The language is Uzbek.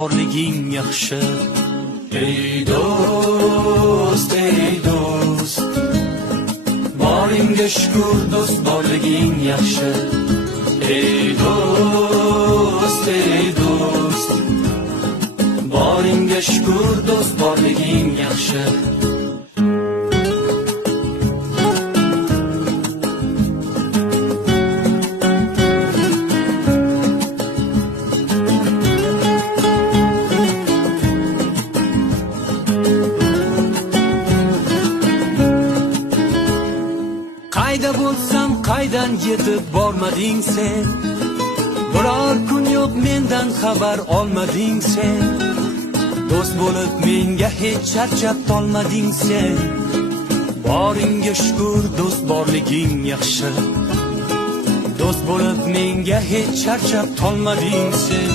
borliging yaxshi. Ey do'st, boringga shukr, do'st borliging yaxshi. Ey do'st, boringga shukr, do'st borliging yaxshi. Qayda bo'lsam, qaydan yetib bormading sen? Biror kun yo'q mendan xabar olmading sen. Do'st bo'lib menga hech charchab tolmading sen. Boringga shukr, do'st borliging yaxshi. Do'st bo'lib menga hech charchab tolmading sen.